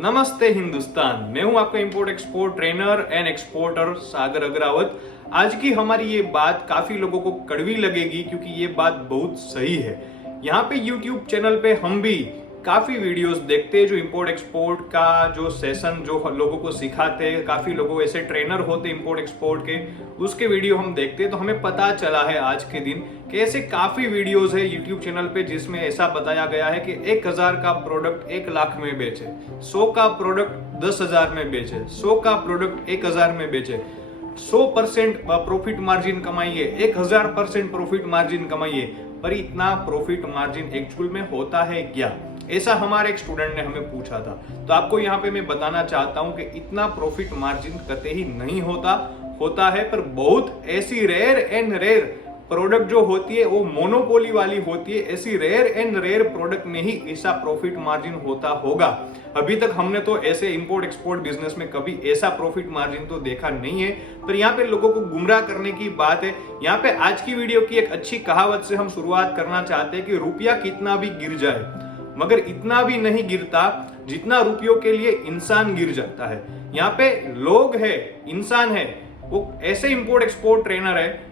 नमस्ते हिंदुस्तान। मैं हूं आपका import export trainer and exporter Sagar Agrawat. आज की हमारी ये बात काफी लोगों को कड़वी लगेगी क्योंकि ये बात बहुत सही है। यहाँ पे YouTube चैनल पे हम भी काफी वीडियोस देखते हैं जो इंपोर्ट एक्सपोर्ट का जो सेशन जो लोगों को सिखाते हैं, काफी लोगों ऐसे ट्रेनर होते हैं इंपोर्ट एक्सपोर्ट के, उसके वीडियो हम देखते हैं। तो हमें पता चला है आज के दिन कि ऐसे काफी वीडियोस है यूट्यूब चैनल पे जिसमें ऐसा बताया गया है कि 1000 का प्रोडक्ट 1 लाख में बेचे, 100 का प्रोडक्ट 10,000 में बेचे, 100 का प्रोडक्ट 1000 में बेचे, 100% प्रॉफिट मार्जिन कमाइए, 1000% प्रॉफिट मार्जिन कमाइए। पर इतना प्रॉफिट मार्जिन एक्चुअल में होता है क्या? ऐसा हमारे एक स्टूडेंट ने हमें पूछा था। तो आपको यहाँ पे मैं बताना चाहता हूँ कि इतना प्रॉफिट मार्जिन कतई ही नहीं होता है। पर बहुत ऐसी रेयर एंड रेयर प्रोडक्ट जो होती है वो मोनोपोली वाली होती है। ऐसी रेयर एंड रेयर प्रोडक्ट में ही ऐसा प्रॉफिट मार्जिन होता होगा। अभी तक हमने तो ऐसे इंपोर्ट एक्सपोर्ट बिजनेस में कभी ऐसा प्रॉफिट मार्जिन तो देखा नहीं है। पर यहाँ पे लोगों को गुमराह करने की बात है। यहाँ पे आज की वीडियो की एक अच्छी कहावत से हम शुरुआत करना चाहते हैं कि रुपया कितना भी गिर जाए मगर इतना भी नहीं गिरता जितना रुपयों के लिए इंसान गिर जाता है। यहाँ पे लोग है, इंसान है, वो ऐसे इंपोर्ट एक्सपोर्ट ट्रेनर है,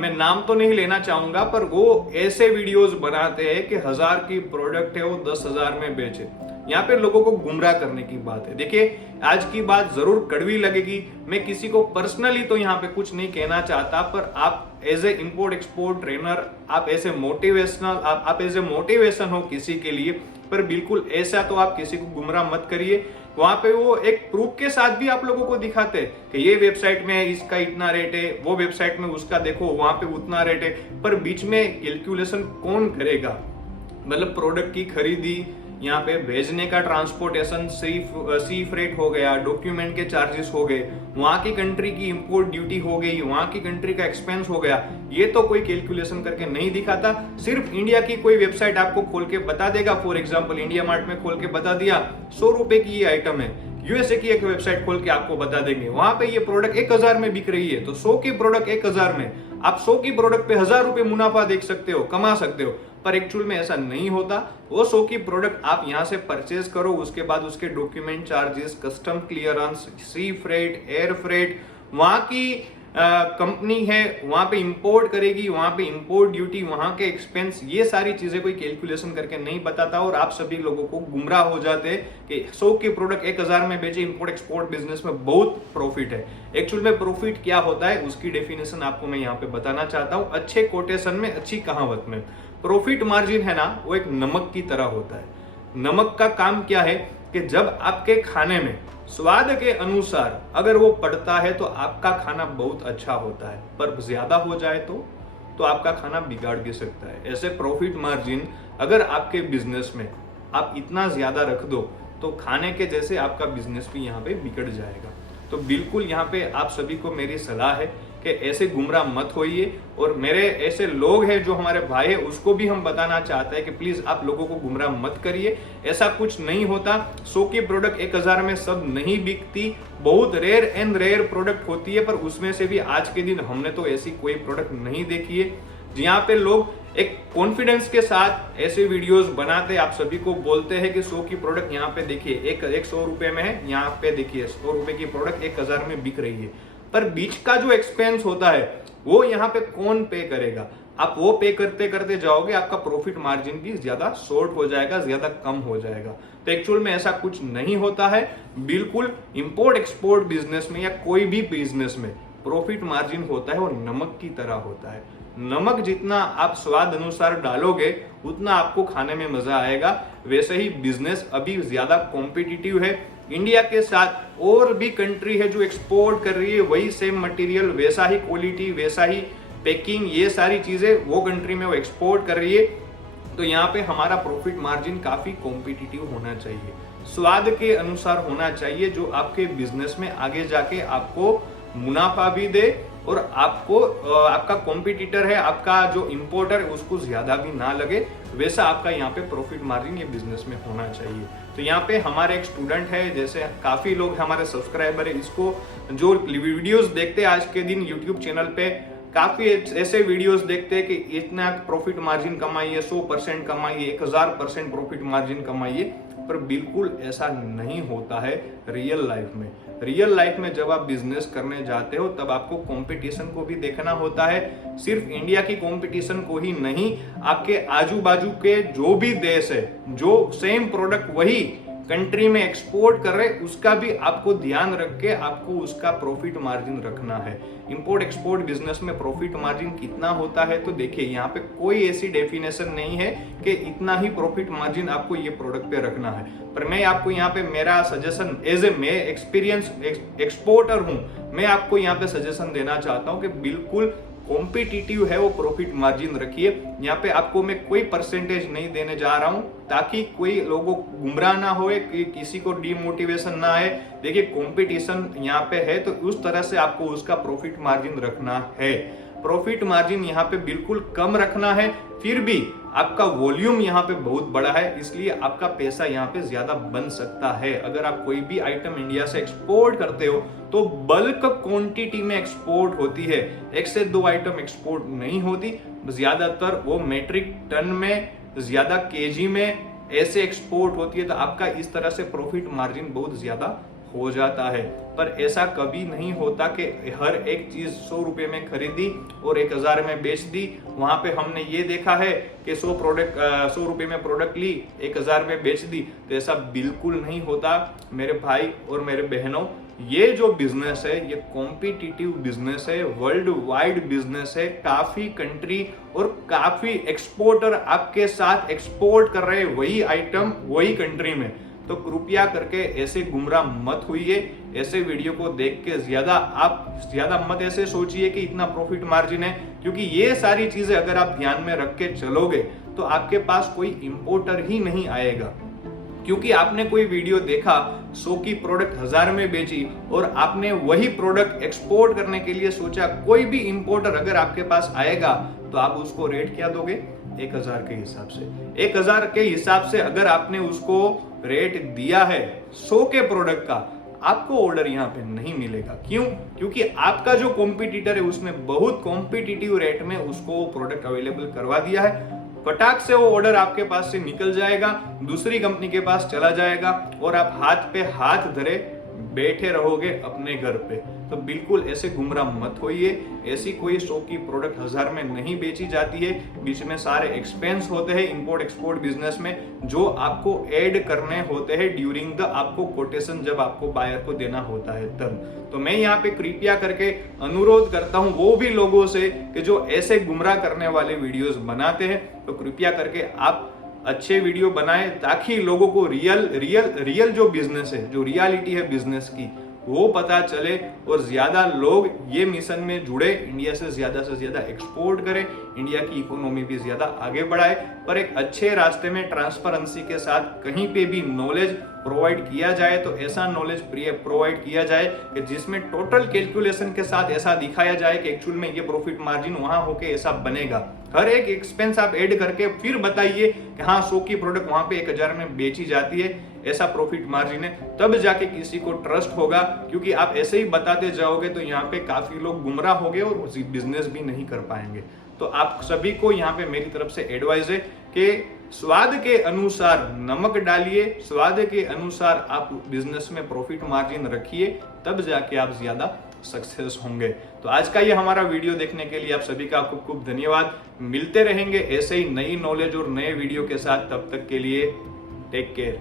मैं नाम तो नहीं लेना चाहूंगा, पर वो ऐसे वीडियोस बनाते हैं कि 1000 की प्रोडक्ट है वो 10,000 में बेचे। यहाँ पे लोगों को गुमराह करने की बात है। देखिए, आज की बात जरूर कड़वी लगेगी। मैं किसी को पर्सनली तो यहाँ पे कुछ नहीं कहना चाहता, पर आप as a import export trainer, आप ऐसे मोटिवेशनल, आप एज ए मोटिवेशन हो किसी के लिए, पर बिल्कुल ऐसा तो आप किसी को गुमराह मत करिए। वहां पे वो एक प्रूफ के साथ भी आप लोगों को दिखाते हैं कि ये वेबसाइट में इसका इतना रेट है, वो वेबसाइट में उसका देखो वहां पे उतना रेट है, पर बीच में कैलकुलेशन कौन करेगा? मतलब प्रोडक्ट की खरीदी, यहाँ पे भेजने का ट्रांसपोर्टेशन, सी फ्रेट हो गया, डॉक्यूमेंट के चार्जेस हो गए, वहां की कंट्री की इंपोर्ट ड्यूटी हो गई, वहां की कंट्री का एक्सपेंस हो गया। ये तो कोई कैलकुलेशन करके नहीं दिखाता। सिर्फ इंडिया की कोई वेबसाइट आपको खोल के बता देगा। फॉर एग्जांपल इंडिया मार्ट में खोल के बता दिया 100 रुपए की ये आइटम है। यूएसए की एक वेबसाइट खोल के आपको बता देंगे वहां पे ये प्रोडक्ट 1000 में बिक रही है, तो 100 की प्रोडक्ट 1000 में, आप 100 की प्रोडक्ट पे 1000 रुपए मुनाफा देख सकते हो, कमा सकते हो। पर एक्चुअल में ऐसा नहीं होता। वो 100 की प्रोडक्ट आप यहां से परचेज करो, उसके बाद उसके डॉक्यूमेंट चार्जेस, कस्टम क्लियरेंस, सी फ्रेट, एयर फ्रेट, वहां की कंपनी है, वहां पे इंपोर्ट करेगी, वहां पे इंपोर्ट ड्यूटी, वहां के एक्सपेंस, ये सारी चीजें कोई कैलकुलेशन करके नहीं बताता। और आप सभी लोगों को गुमराह हो जाते हैं कि 100 की प्रोडक्ट 1000 में बेचे, इंपोर्ट एक्सपोर्ट बिजनेस में बहुत प्रॉफिट है। एक्चुअल में प्रॉफिट क्या होता है उसकी डेफिनेशन आपको मैं यहाँ पे बताना चाहता हूँ, अच्छे कोटेशन में, अच्छी कहावत में। प्रॉफिट मार्जिन है ना, वो एक नमक की तरह होता है। नमक का काम क्या है कि जब आपके खाने में स्वाद के अनुसार अगर वो पड़ता है तो आपका खाना बहुत अच्छा होता है, पर ज्यादा हो जाए तो आपका खाना बिगाड़ भी सकता है। ऐसे प्रॉफिट मार्जिन अगर आपके बिजनेस में आप इतना ज्यादा रख दो तो खाने के जैसे आपका बिजनेस भी यहाँ पे बिगड़ जाएगा। तो बिल्कुल यहाँ पे आप सभी को मेरी सलाह है कि ऐसे गुमराह मत होइए। और मेरे ऐसे लोग हैं जो हमारे भाई है, उसको भी हम बताना चाहते हैं कि प्लीज आप लोगों को गुमराह मत करिए। ऐसा कुछ नहीं होता। 100 की प्रोडक्ट 1000 में सब नहीं बिकती, बहुत रेयर एंड रेयर प्रोडक्ट होती है। पर उसमें से भी आज के दिन हमने तो ऐसी कोई प्रोडक्ट नहीं देखी है जहाँ पे लोग एक कॉन्फिडेंस के साथ ऐसे वीडियोस बनाते, आप सभी को बोलते हैं कि 100 की प्रोडक्ट यहाँ पे देखिए एक 100 रुपए में है, यहाँ पे देखिए 100 रुपए की प्रोडक्ट 1000 में बिक रही है। पर बीच का जो एक्सपेंस होता है वो यहाँ पे कौन पे करेगा? आप वो पे करते करते जाओगे, आपका प्रॉफिट मार्जिन भी ज्यादा शॉर्ट हो जाएगा, ज्यादा कम हो जाएगा। तो एक्चुअल में ऐसा कुछ नहीं होता है। बिल्कुल इंपोर्ट एक्सपोर्ट बिजनेस में या कोई भी बिजनेस में प्रॉफिट मार्जिन होता है वो नमक की तरह होता है। नमक जितना आप स्वाद अनुसार डालोगे उतना आपको खाने में मजा आएगा। वैसे ही बिजनेस अभी ज्यादा कॉम्पिटिटिव है। इंडिया के साथ और भी कंट्री है जो एक्सपोर्ट कर रही है वही सेम मटेरियल, वैसा ही क्वालिटी, वैसा ही पैकिंग, ये सारी चीजें वो कंट्री में वो एक्सपोर्ट कर रही है। तो यहाँ पे हमारा प्रॉफिट मार्जिन काफी कॉम्पिटिटिव होना चाहिए, स्वाद के अनुसार होना चाहिए, जो आपके बिजनेस में आगे जाके आपको मुनाफा भी दे और आपको आपका कॉम्पिटिटर है, आपका जो इंपोर्टर है उसको ज्यादा भी ना लगे। वैसा आपका यहाँ पे प्रॉफिट मार्जिन ये बिजनेस में होना चाहिए। तो यहाँ पे हमारे एक स्टूडेंट है, जैसे काफी लोग हमारे सब्सक्राइबर है, इसको जो वीडियोस देखते हैं आज के दिन यूट्यूब चैनल पे, काफी ऐसे वीडियोस देखते हैं कि इतना प्रॉफिट मार्जिन कमाइए, 100% कमाइए, 1000% प्रॉफिट मार्जिन कमाइए। पर बिल्कुल ऐसा नहीं होता है रियल लाइफ में। रियल लाइफ में जब आप बिजनेस करने जाते हो तब आपको कंपटीशन को भी देखना होता है। सिर्फ इंडिया की कंपटीशन को ही नहीं, आपके आजू बाजू के जो भी देश है जो सेम प्रोडक्ट वही कंट्री में एक्सपोर्ट कर रहे, उसका भी आपको ध्यान रख के आपको उसका प्रॉफिट मार्जिन रखना है। इंपोर्ट एक्सपोर्ट बिजनेस में प्रॉफिट मार्जिन कितना होता है, तो देखिए यहाँ पे कोई ऐसी डेफिनेशन नहीं है कि इतना ही प्रॉफिट मार्जिन आपको ये प्रोडक्ट पे रखना है। पर मैं आपको यहाँ पे मेरा सजेशन एज ए मैं एक्सपीरियंस एक्सपोर्टर हूँ, मैं आपको यहाँ पे सजेशन देना चाहता हूँ कि बिल्कुल कॉम्पिटिटिव है वो प्रॉफिट मार्जिन रखिए। यहाँ पे आपको मैं कोई परसेंटेज नहीं देने जा रहा हूँ ताकि कोई लोगों को गुमराह ना होए, कि किसी को डिमोटिवेशन ना आए। देखिए कंपटीशन यहाँ पे है तो उस तरह से आपको उसका प्रॉफिट मार्जिन रखना है। प्रॉफिट मार्जिन यहाँ पे बिल्कुल कम रखना है, फिर भी आपका वॉल्यूम यहाँ पे बहुत बड़ा है, इसलिए आपका पैसा यहाँ पे ज्यादा बन सकता है। अगर आप कोई भी आइटम इंडिया से एक्सपोर्ट करते हो तो बल्क क्वांटिटी में एक्सपोर्ट होती है, 1 से 2 आइटम एक्सपोर्ट नहीं होती। ज्यादातर वो मेट्रिक टन में, ज्यादा केजी में ऐसे एक्सपोर्ट होती है, तो आपका इस तरह से प्रॉफिट मार्जिन बहुत ज्यादा हो जाता है। पर ऐसा कभी नहीं होता कि हर एक चीज 100 रुपए में खरीदी और 1000 में बेच दी। वहां पे हमने ये देखा है कि 100 रुपए में प्रोडक्ट ली, 1000 में बेच दी, तो ऐसा बिल्कुल नहीं होता मेरे भाई और मेरे बहनों। ये जो बिजनेस है ये कॉम्पिटिटिव बिजनेस है, वर्ल्ड वाइड बिजनेस है। काफी कंट्री और काफी एक्सपोर्टर आपके साथ एक्सपोर्ट कर रहे हैं वही आइटम वही कंट्री में। तो कृपया करके ऐसे गुमराह मत होइए, ऐसे वीडियो को देख के ज्यादा मत ऐसे सोचिए कि इतना प्रॉफिट मार्जिन है, क्योंकि ये सारी चीजें अगर आप ध्यान में रख के चलोगे तो आपके पास कोई इंपोर्टर ही नहीं आएगा। क्योंकि आपने कोई वीडियो देखा 100 की प्रोडक्ट 1000 में बेची और आपने वही प्रोडक्ट एक्सपोर्ट करने के लिए सोचा, कोई भी इंपोर्टर अगर आपके पास आएगा तो आप उसको रेट क्या दोगे? 1000 के हिसाब से। 1000 के हिसाब से अगर आपने उसको रेट दिया है 100 के प्रोडक्ट का, आपको ऑर्डर यहाँ पे नहीं मिलेगा। क्यों? क्योंकि आपका जो कॉम्पिटिटर है उसने बहुत कॉम्पिटिटिव रेट में उसको प्रोडक्ट अवेलेबल करवा दिया है। फटाक से वो ऑर्डर आपके पास से निकल जाएगा, दूसरी कंपनी के पास चला जाएगा और आप हाथ पे हाथ धरे बैठे रहोगे अपने घर पे। तो बिल्कुल ऐसे गुमराह मत होइए। ऐसी कोई 100 की प्रोडक्ट 1000 में नहीं बेची जाती है। बीच में सारे एक्सपेंस होते हैं इंपोर्ट एक्सपोर्ट बिजनेस में, जो आपको ऐड करने होते हैं ड्यूरिंग द आपको कोटेशन, जब आपको बायर को देना होता है तब। तो मैं यहाँ पे कृपया करके अनुरोध करता हूँ वो भी लोगों से कि जो ऐसे गुमराह करने वाले वीडियोस बनाते हैं, तो कृपया करके आप अच्छे वीडियो बनाएं ताकि लोगों को रियल जो बिजनेस है, जो रियलिटी है बिजनेस की, वो पता चले और ज्यादा लोग ये मिशन में जुड़े, इंडिया से ज्यादा एक्सपोर्ट करें, इंडिया की इकोनॉमी भी ज्यादा आगे बढ़ाए, पर एक अच्छे रास्ते में ट्रांसपेरेंसी के साथ कहीं पे भी नॉलेज प्रोवाइड किया जाए तो ऐसा नॉलेज प्रोवाइड किया जाए कि जिसमें टोटल कैलकुलेशन के साथ ऐसा दिखाया जाए कि एक्चुअल में ये प्रॉफिट मार्जिन वहां होके ऐसा बनेगा। हर एक एक्सपेंस आप ऐड करके फिर बताइए कि हाँ 100 की प्रोडक्ट वहां पे 1000 में बेची जाती है, ऐसा प्रॉफिट मार्जिन है, तब जाके किसी को ट्रस्ट होगा। क्योंकि आप ऐसे ही बताते जाओगे तो यहाँ पे काफी लोग गुमराह होंगे और बिजनेस भी नहीं कर पाएंगे। तो आप सभी को यहाँ पे मेरी तरफ से एडवाइस है कि स्वाद के अनुसार नमक डालिए, स्वाद के अनुसार आप बिजनेस में प्रॉफिट मार्जिन रखिए, तब जाके आप ज्यादा सक्सेस होंगे। तो आज का ये हमारा वीडियो देखने के लिए आप सभी का खूब खूब धन्यवाद। मिलते रहेंगे ऐसे ही नई नॉलेज और नए वीडियो के साथ, तब तक के लिए टेक केयर।